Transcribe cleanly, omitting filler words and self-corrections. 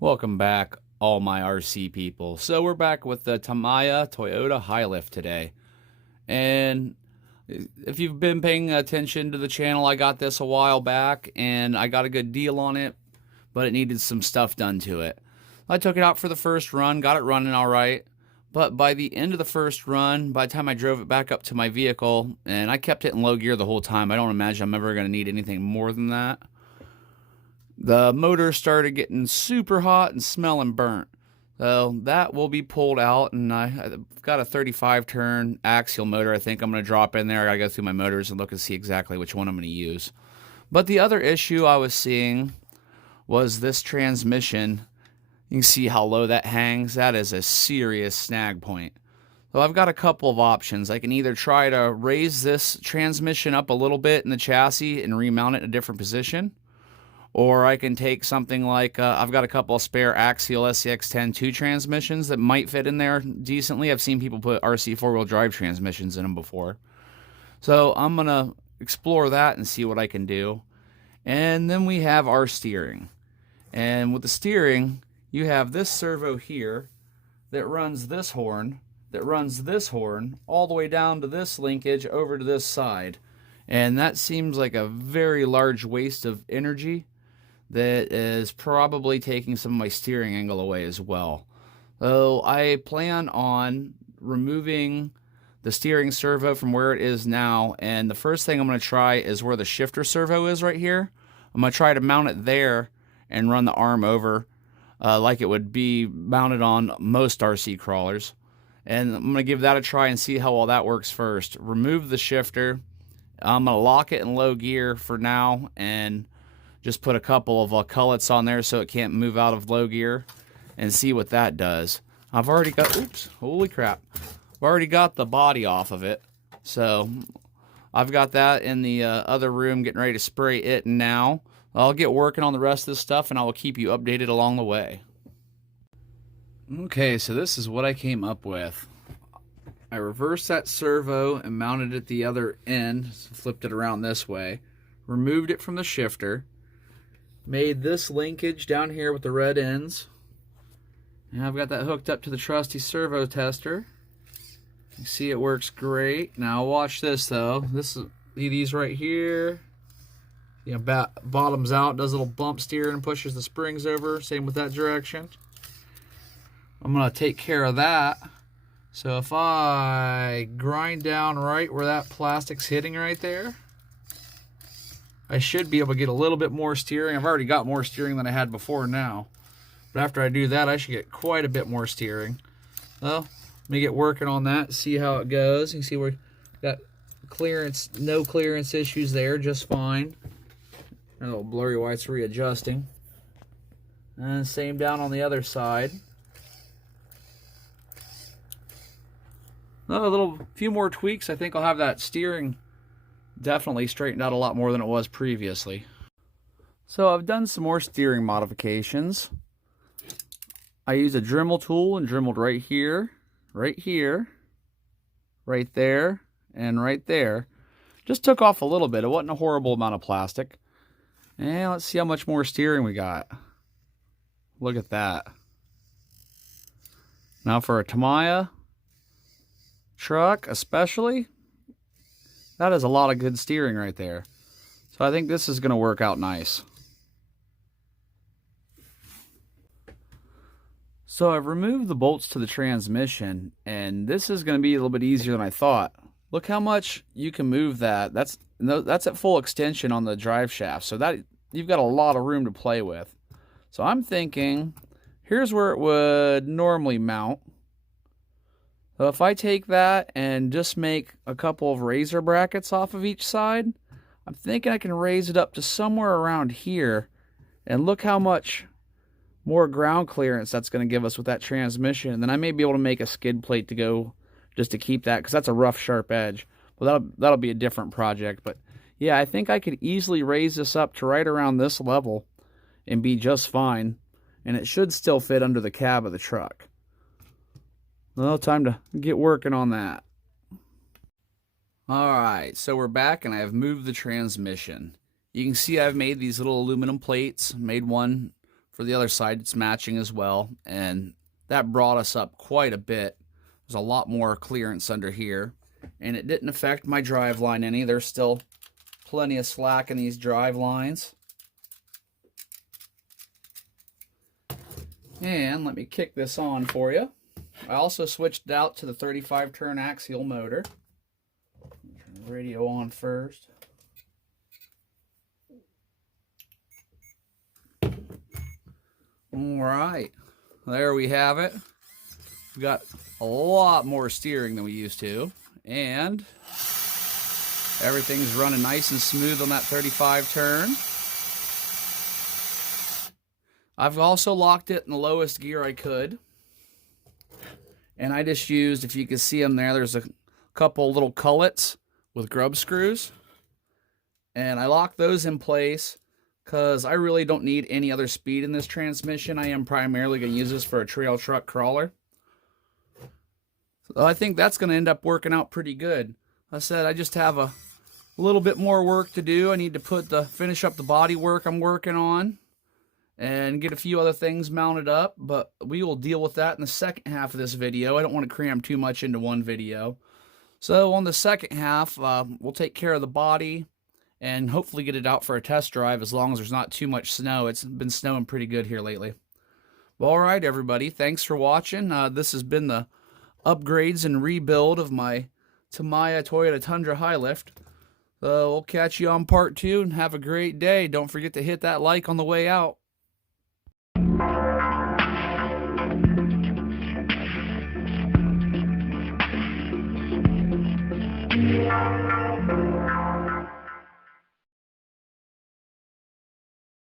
Welcome back, all my RC people. So we're back with the Tamiya Toyota High-Lift today. And if you've been paying attention to the channel, I got this a while back and I got a good deal on it, but it needed some stuff done to it. I took it out for the first run, got it running all right. But by the end of the first run, by the time I drove it back up to my vehicle, and I kept it in low gear the whole time, I don't imagine I'm ever going to need anything more than that. The motor started getting super hot and smelling burnt. So that will be pulled out, and I've got a 35 turn axial motor I think I'm going to drop in there. I got to go through my motors and look and see exactly which one I'm going to use. But the other issue I was seeing was this transmission. You can see how low that hangs. That is a serious snag point. So I've got a couple of options. I can either try to raise this transmission up a little bit in the chassis and remount it in a different position, or I can take something like, I've got a couple of spare axial SCX10 2 transmissions that might fit in there decently. I've seen people put RC 4-wheel drive transmissions in them before. So I'm going to explore that and see what I can do. And then we have our steering. And with the steering, you have this servo here that runs this horn, all the way down to this linkage over to this side. And that seems like a very large waste of energy that is probably taking some of my steering angle away as well. So I plan on removing the steering servo from where it is now, and the first thing I'm going to try is where the shifter servo is right here. I'm going to try to mount it there and run the arm over like it would be mounted on most RC crawlers. And I'm going to give that a try and see how well that works first. Remove the shifter. I'm going to lock it in low gear for now and just put a couple of cullets on there so it can't move out of low gear and see what that does. I've already got, oops, holy crap. I've already got the body off of it. So I've got that in the other room getting ready to spray it now. I'll get working on the rest of this stuff and I will keep you updated along the way. Okay, so this is what I came up with. I reversed that servo and mounted it at the other end, so flipped it around this way, removed it from the shifter, made this linkage down here with the red ends, and I've got that hooked up to the trusty servo tester. You see it works great. Now watch this though. This is these right here. You know, bottoms out, does a little bump steer and pushes the springs over. Same with that direction. I'm gonna take care of that. So if I grind down right where that plastic's hitting right there, I should be able to get a little bit more steering. I've already got more steering than I had before now. But after I do that, I should get quite a bit more steering. Well, let me get working on that, see how it goes. You can see we've got clearance, no clearance issues there, just fine. A little blurry while it's readjusting. And same down on the other side. A few more tweaks. I think I'll have that steering definitely straightened out a lot more than it was previously. So I've done some more steering modifications. I used a Dremel tool and dremeled right here, right there, and right there. Just took off a little bit. It wasn't a horrible amount of plastic. And let's see how much more steering we got. Look at that. Now for a Tamiya truck especially, that is a lot of good steering right there. So I think this is going to work out nice. So I've removed the bolts to the transmission, and this is going to be a little bit easier than I thought. Look how much you can move that. That's at full extension on the drive shaft, so that you've got a lot of room to play with. So I'm thinking, here's where it would normally mount. So if I take that and just make a couple of razor brackets off of each side, I'm thinking I can raise it up to somewhere around here. And look how much more ground clearance that's going to give us with that transmission. And then I may be able to make a skid plate to go just to keep that, because that's a rough, sharp edge. Well, that'll be a different project. But yeah, I think I could easily raise this up to right around this level and be just fine. And it should still fit under the cab of the truck. Well, time to get working on that. Alright, so we're back and I've moved the transmission. You can see I've made these little aluminum plates. Made one For the other side, it's matching as well, and that brought us up quite a bit. There's a lot more clearance under here, and it didn't affect my drive line any. There's still plenty of slack in these drive lines. And let me kick this on for you. I also switched out to the 35 turn axial motor. Turn the radio on first. All right, there we have it. We've got a lot more steering than we used to, and everything's running nice and smooth on that 35 turn. I've also locked it in the lowest gear I could, and I just used, if you can see them there, there's a couple little cullets with grub screws, and I locked those in place because I really don't need any other speed in this transmission. I am primarily going to use this for a trail truck crawler. So I think that's going to end up working out pretty good. I said I just have a little bit more work to do. I need to finish up the body work I'm working on and get a few other things mounted up, but we will deal with that in the second half of this video. I don't want to cram too much into one video. So on the second half, we'll take care of the body and hopefully get it out for a test drive as long as there's not too much snow. It's been snowing pretty good here lately. Well, all right, everybody. Thanks for watching. This has been the upgrades and rebuild of my Tamiya Toyota Tundra high lift. So we'll catch you on part 2 and have a great day. Don't forget to hit that like on the way out. Yeah.